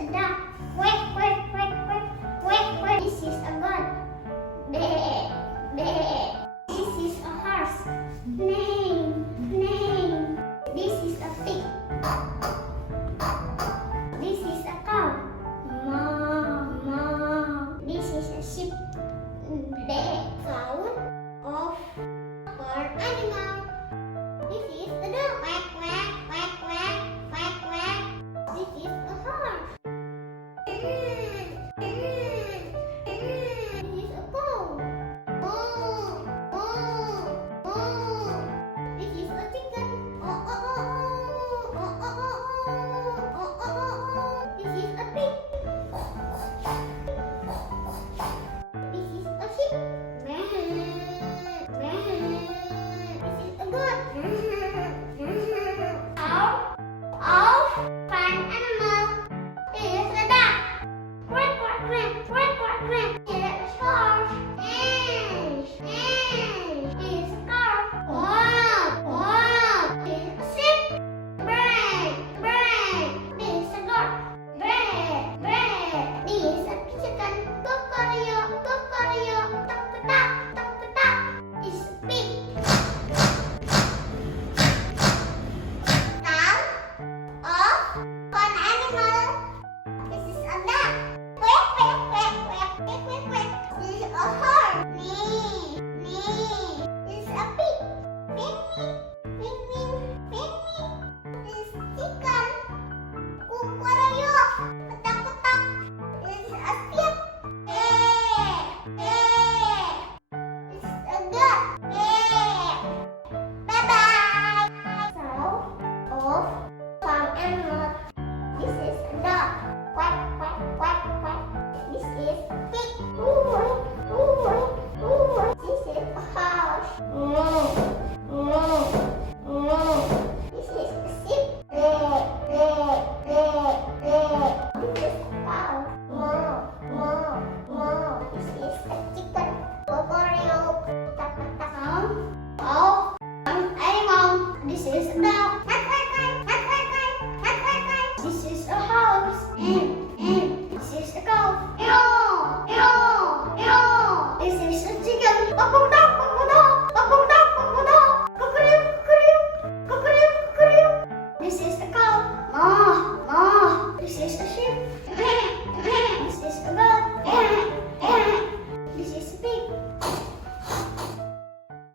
a duck. Quack, quack, quack, quack, quack, quack. This is a goat. Bleh, bleh. This is a horse. Neigh, neigh. This is a pig. This is a cow. Moo, moo. This is a sheep. The sound of our animal.